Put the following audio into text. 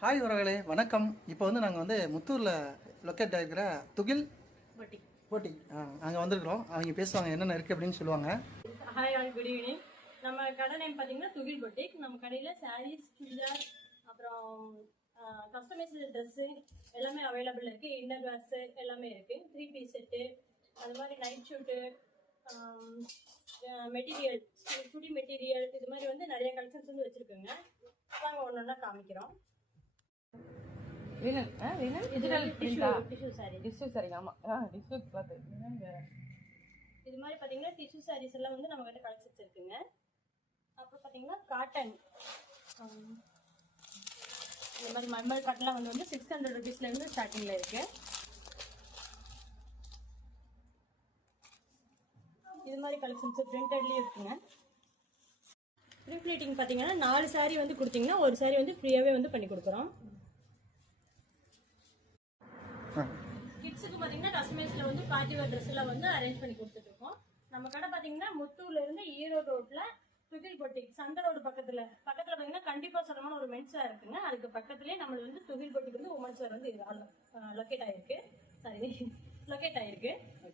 Hi உறவுகளே, வணக்கம். இப்போ வந்து நாங்கள் வந்து முத்தூரில் லொக்கேட் ஆகிருக்கிற துகில் போட்டி அங்கே வந்திருக்கிறோம். அவங்க பேசுவாங்க என்னென்ன இருக்குது அப்படின்னு சொல்லுவாங்க. Hi all, good evening. நம்ம கடை நேம் பார்த்தீங்கன்னா துகில் பொட்டிக். நம்ம கடையில் சாரீஸ், சுடிதார், அப்புறம் கஸ்டமைஸ்டு ட்ரெஸ்ஸு எல்லாமே அவைலபிள் இருக்குது. இன்னர் வேர்ஸு எல்லாமே இருக்குது. 3 பீஸ் செட்டு, அது மாதிரி நைட் ஷூட்டு, மெட்டீரியல், சுடி மெட்டீரியல், இது மாதிரி வந்து நிறைய கலெக்ஷன்ஸ் வந்து வச்சுருக்கோங்க. நாங்கள் ஒன்று ஒன்றா காமிக்கிறோம். டிஷ்யூ சாரி, ஆமா, டிஷ்யூ கிளாத். இது மாதிரி பார்த்தீங்கன்னா டிஷ்யூ சாரீஸ் எல்லாம் வந்து நம்ம கிட்ட கலெக்ஷன்ஸ் இருக்குங்க. அப்புறம் பார்த்தீங்கன்னா காட்டன், இந்த மாதிரி மல்மல் காட்டன்லாம் வந்து 600 rupeesலேருந்து ஸ்டார்டிங்கில் இருக்கு. இது மாதிரி கலெக்ஷன்ஸ் பிரிண்டட்லேயே இருக்குங்க. பிரிண்ட் பிளேட்டிங் பார்த்தீங்கன்னா 4 சாரீ வந்து கொடுத்தீங்கன்னா ஒரு சாரீ வந்து ஃப்ரீயாகவே வந்து பண்ணி கொடுக்குறோம். கிட்ஸுக்கு பார்த்தீங்கன்னா கஸ்டமைஸ்ல வந்து பார்ட்டி வேர் ட்ரெஸ் எல்லாம் வந்து அரேஞ்ச் பண்ணி கொடுத்துட்டு இருக்கோம். நம்ம கடை பார்த்தீங்கன்னா முத்தூர்ல இருந்து ஈரோடு ரோட்ல துகில் பொட்டிக் சந்த ரோடு பக்கத்துல பார்த்தீங்கன்னா கண்டிப்பா சொல்லமான ஒரு மென்ஸ் வேர் இருக்குங்க. அதுக்கு பக்கத்துலேயே நம்மளுக்கு வந்து துகில் பொட்டிக் வந்து உமன்ஸ் வேர் வந்து லொக்கேட் ஆயிருக்கு.